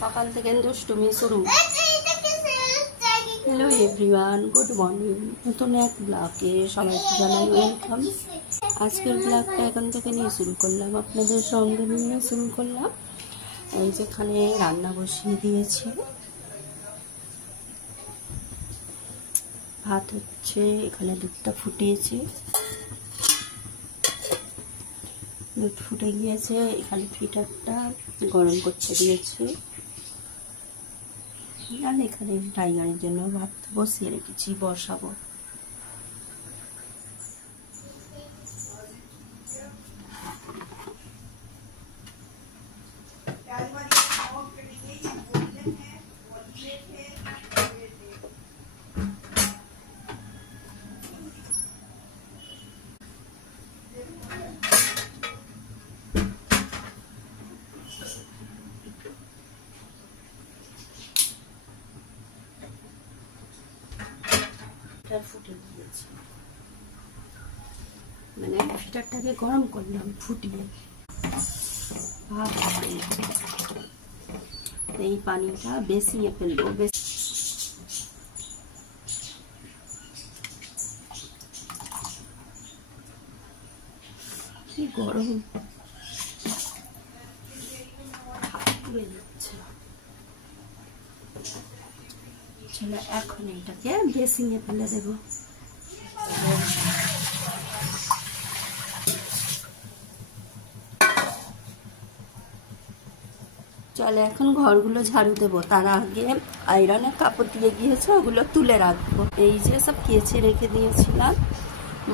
সকাল থেকে দুষ্টুমি শুরু। Hello everyone, good morning. নতুন এক ব্লগে সবাইকে জানাই ওয়েলকাম। আজকের ব্লগটা এখান থেকে নিয়ে শুরু করলাম, আপনাদের সঙ্গে নিয়ে শুরু করলাম। এই যেখানে রান্না বসিয়ে দিয়েছি, ভাত হচ্ছে, এখানে দুধটা ফুটিয়েছি, দুধ ফুটে গিয়েছে, এখানে ফিটারটা গরম করতে দিয়েছি, আর এখানে টাইগারের জন্য ভাত বসিয়ে রেখেছি, বসাবো। ফুটে দিয়েছি, মানে ফিটারটাকে গরম করলাম ফুটিয়ে ভাত। এই পানিটা বেশিয়ে ফেলবো, কি গরম পুড়ে যাচ্ছে। চলো এখন এটাকে বেসিংয়ে ফেলে দেবো। চলে এখন ঘরগুলো ঝাড়ু দেবো, তার আগে আয়রনে কাপড় দিয়ে গিয়েছে, ওগুলো তুলে রাখবো। এই যে সব কেচে রেখে দিয়েছিলাম,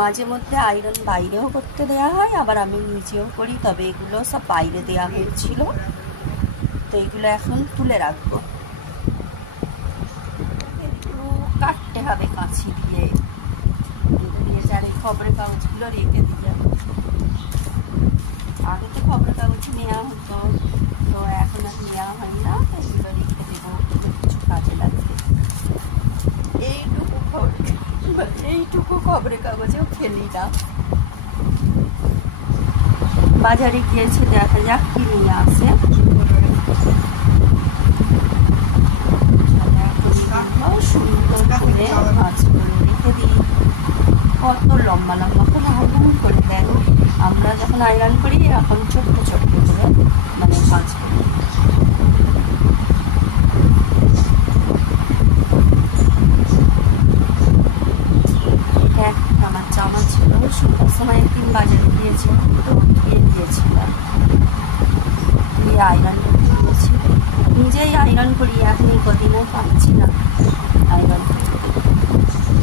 মাঝে মধ্যে আয়রন বাইরেও করতে দেওয়া হয়, আবার আমি নিজেও করি, তবে এগুলো সব বাইরে দেওয়া হয়েছিল, তো এগুলো এখন তুলে রাখবো। একটু কাটতে হবে কাঁচি দিয়ে, আর এই খবরের কাগজগুলো রেখে দিয়ে। আগে তো খবরের কাগজ নেওয়া হতো, তো এখন আর নেওয়া হয় না, এগুলো রেখে দেবো, কিছু কাজে লাগবে। এইটুকু খবরের কাগজেও ফেলি না। বাজারে গিয়েছে, দেখা যাক কি নিয়ে আসে। সুন্দর করে ভাজ করে রেখে দিই। কত লম্বা লম্বা করে আয়রন করে দেন, আমরা যখন আয়রন করি এখন ছোট্ট ছোট্ট করে মানে ভাজ করি। আমার জামা ছিল, সন্ধ্যার সময় 3 বাজারে গিয়েছিলাম, তো দিয়ে দিয়েছিলাম, দিয়ে আয়রন করে দিয়েছি। নিজেই আয়রন করি, এখন এই কদিনে পাচ্ছি না আয়রন করতে,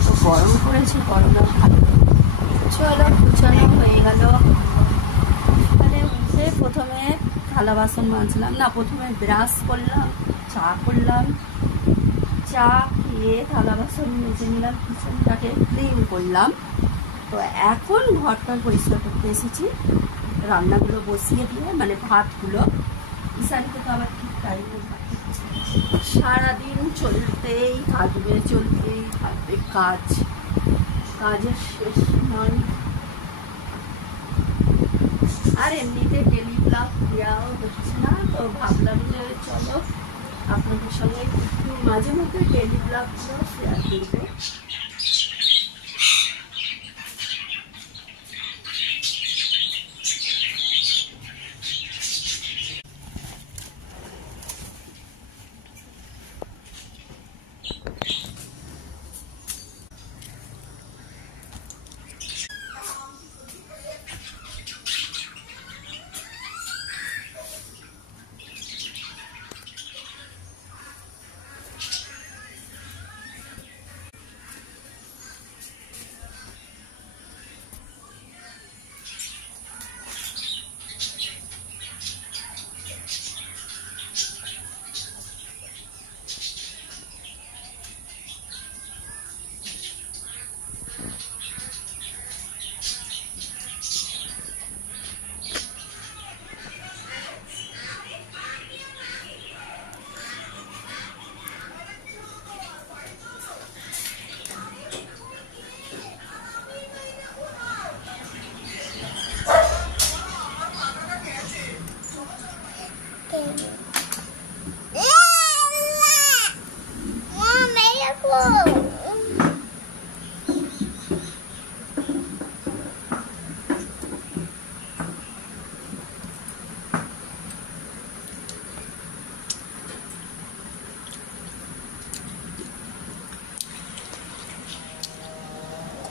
তো গরম পড়েছে, গরমে ভালো। চলো কুচানো হয়ে গেল। মানে উঠে প্রথমে থালা বাসন মাজলাম না, প্রথমে ব্রাশ করলাম, চা করলাম, চা খেয়ে থালা বাসন মেজে নিলাম, কিচেনটাকে ক্লিন করলাম। তো এখন ঘরটা পরিষ্কার করতে এসেছি, রান্নাগুলো বসিয়ে দিয়ে, মানে ভাতগুলো। ঈশানকে তো আবার ঠিক টাইমে সারাদিন চলতেই থাকবে, চলতেই থাকবে কাজ, কাজের শেষ নয়। আর এমনিতে ডেলি ব্লগ দেওয়াও হচ্ছে না, তো ভাবলাম যে চলো আপনাদের সঙ্গে মাঝে মধ্যে ডেলি ব্লগগুলো শেয়ার করবো।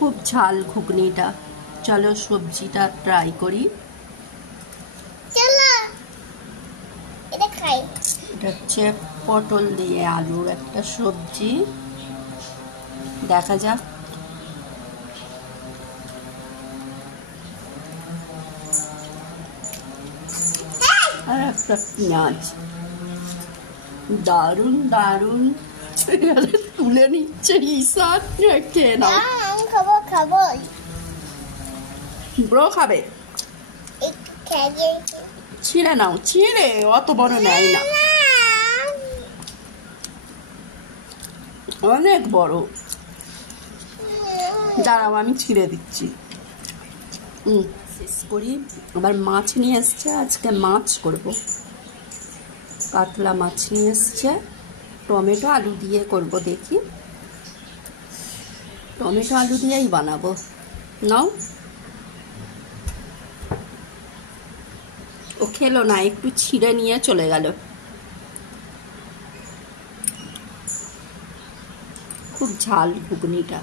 খুব ঝাল ঘুগনিটা। চলো সবজিটা ট্রাই করি। এটা হচ্ছে পটল দিয়ে আলুর একটা সবজি, দেখা যাক। আর একটা পেঁয়াজ, দারুন দারুন। তুলে নিচ্ছে ঈশান, খেয়ে নাও। খাবো ব্রো খাবে, ছিঁড়ে নাও, ছিঁড়ে, অত বড় নেয় না, অনেক বড়। দাঁড়াও আমি ছিঁড়ে দিচ্ছি। শেষ করি। আবার মাছ নিয়ে এসছে, আজকে মাছ করব। কাতলা মাছ নিয়ে এসছে, টমেটো আলু দিয়ে করব। দেখি, টমেটো আলু দিয়েই বানাবো। নাও। ও খেলো না, একটু ছিঁড়ে নিয়ে চলে গেল। খুব ঝাল ঘুগনিটা।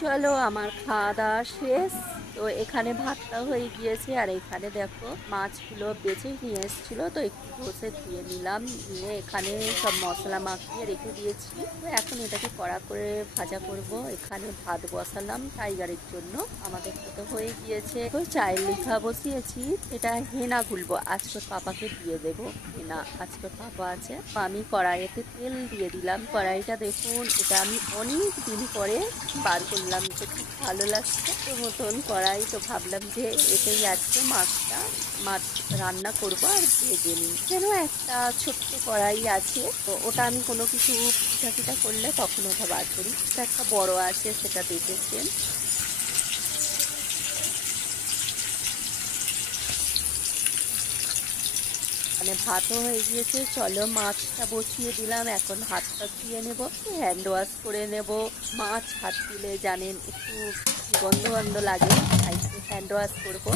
চলো আমার খাওয়া দাওয়া শেষ। তো এখানে ভাতটা হয়ে গিয়েছে, আর এখানে দেখো মাছগুলো বেছে নিয়ে এসেছিলো, তো একটু ঘষে ধুয়ে নিলাম, নিয়ে এখানে সব মশলা মাখিয়ে রেখে দিয়েছি। তো এখন এটাকে কড়া করে ভাজা করব। এখানে ভাত বসালাম টাইগারের জন্য, আমাদের তো হয়ে গিয়েছে। তো চায়ের লেখা বসিয়েছি, এটা হেনা গুলবো, আজকে পাপাকে দিয়ে দেবো হেনা, আজকে পাপা আছে। আমি কড়াইতে তেল দিয়ে দিলাম। কড়াইটা দেখুন, এটা আমি অনেক দিন পরে বার করলাম, তো খুব ভালো লাগছে। তো মতন কড়াই, তো ভাবলাম যে এটাই আজকে মাছ রান্না করবো আর ভেজে নিই। যেন একটা ছোট্ট কড়াই আছে, তো ওটা আমি কোনো কিছু পিঠা করলে তখন ওটা বার করি। একটা বড় আছে, সেটা দেখেছেন। মানে ভাতও হয়ে গিয়েছে। চলো মাছটা বসিয়ে দিলাম, এখন হাতটা ধুয়ে নেব, হ্যান্ড ওয়াশ করে নেব। মাছ হাত দিলে জানেন একটু গন্ধ গন্ধ লাগে, তাই একটু হ্যান্ড ওয়াশ করবো।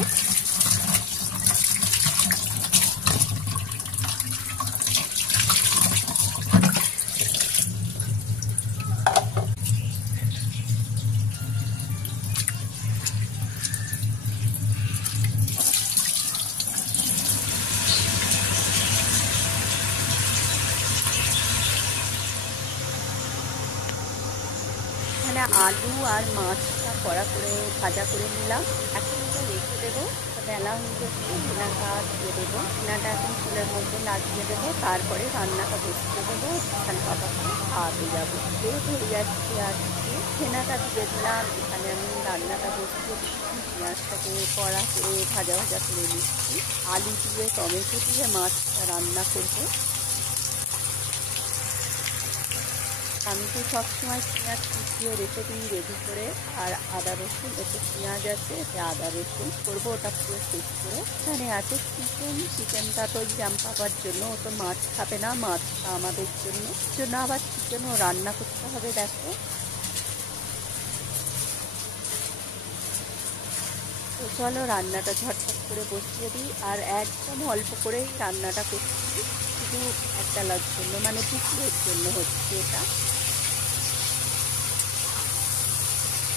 আলু আর মাছটা কড়া করে ভাজা করে নিলাম। এখন এটা রেখে দেবো, বেলা হয়ে গেছে, হেনাটা দিয়ে দেবো। হেনাটা এখন চুলের মধ্যে লাগিয়ে দেবো, তারপরে রান্নাটা বসিয়ে দেবো। এখানে পাপাকে খাওয়াতে যাবো। লেট হয়ে যাচ্ছে আজকে। হেনাটা দিয়ে দিলাম, এখানে আমি রান্নাটা বসিয়ে দিচ্ছি। পেঁয়াজটাকে কড়া করে ভাজা করে নিচ্ছি। আলু দিয়ে টমেটো দিয়ে মাছটা রান্না করবো। আমি তো সবসময় পেঁয়াজ কুচিয়ে রেখে দিই রেডি করে, আর আদা রসুন, এতে পেঁয়াজ আছে, এতে আদা রসুন করবো, ওটা পুরো শেষ করে। এখানে আছে চিকেনটা তো জাম পাবার জন্য, ও তো মাছ খাবে না, মাছটা আমাদের জন্য আবার চিকেনও রান্না করতে হবে। দেখো, তো চলো রান্নাটা ঝটপট করে বসিয়ে দিই। আর একদম অল্প করেই রান্নাটা করছি, শুধু একটা লাগ জন্য, মানে দুপুরের জন্য হচ্ছে এটা।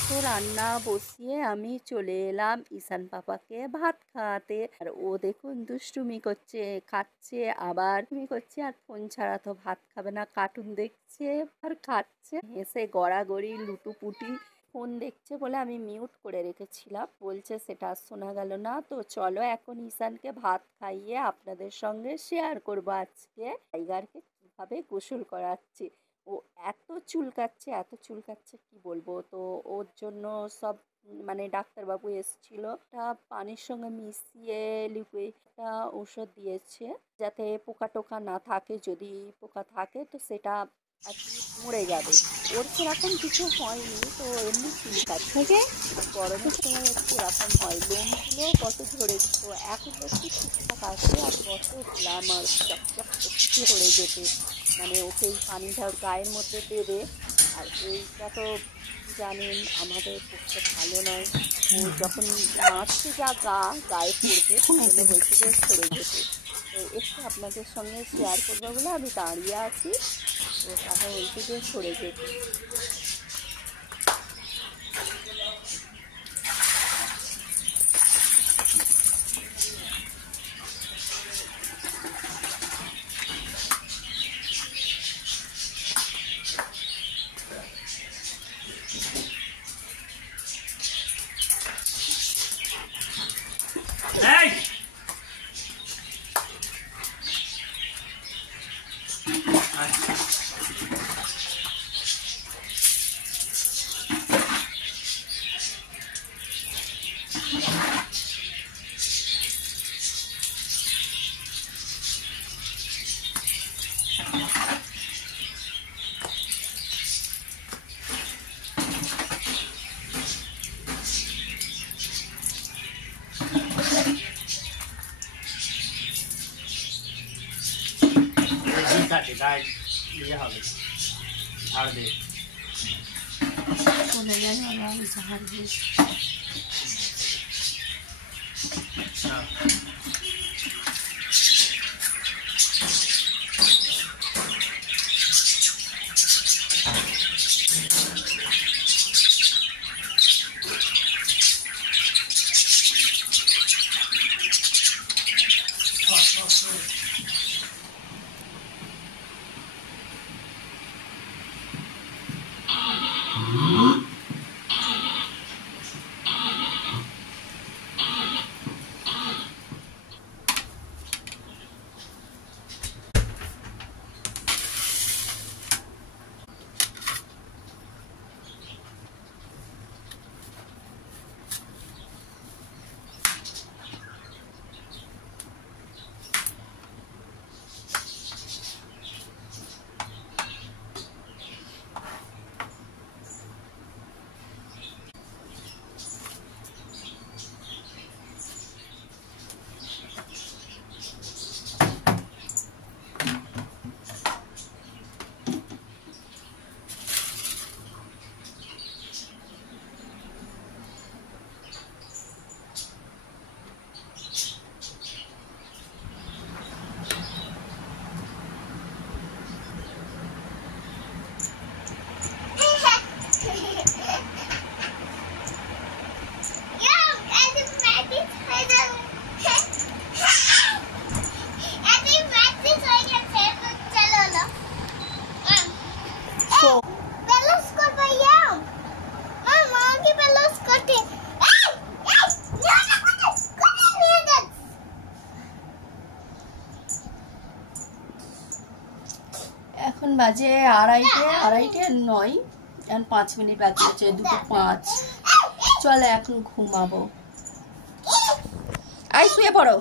তো রান্না বসিয়ে আমি চলে এলাম ঈশান পাপাকে ভাত খাওয়াতে। আর ও দেখুন দুষ্টুমি করছে, খাচ্ছে, আবার তুমি করছে, আর ফোন ছাড়া তো ভাত খাবে না। কার্টুন দেখছে আর খাচ্ছে, হেসে গড়াগড়ি লুটুপুটি। ফোন দেখছে বলে আমি মিউট করে রেখেছিলাম, বলছে সেটা শোনা গেল না। তো চলো এখন ঈশানকে ভাত খাইয়ে আপনাদের সঙ্গে শেয়ার করবো আজকে টাইগারকে কীভাবে গোসল করাচ্ছি। ও এত চুলকাচ্ছে কি বলবো। তো ওর জন্য সব মানে ডাক্তারবাবু এসেছিল, তা পানির সঙ্গে মিশিয়ে লিকুইড একটা ওষুধ দিয়েছে, যাতে পোকা টোকা না থাকে। যদি পোকা থাকে তো সেটা আর কি মরে যাবে। ওর সেরকম কিছু হয়নি, তো এমনি চুলকাচ্ছে। গরমের সময় একটু এরকম হয়, লোমগুলো কত ঝরেছে, তো এখন একটু ঠিকঠাক আছে। আর কত গ্লামার চকচক করতে পড়ে যেতে, মানে ওকে এই পানিটা গায়ের মধ্যে দেবে। আর এইটা তো জানেন আমাদের পক্ষে ভালো নয়, ও যখন মাছতে যা গায়ে পড়বে সেজন্য বলছে যে সরে যেতে। তো একটু আপনাদের সঙ্গে শেয়ার করবো বলে আমি দাঁড়িয়ে আছি। তাহলে ওই থেকে সরে যেত। झाड़ दे चले जाए वाला झाड़ दे। এখন বাজে আড়াইটে নয়, এখন 5 মিনিট বাকি আছে, 2:05। চলে এখন ঘুমাবো। আই শুয়ে পড়ো।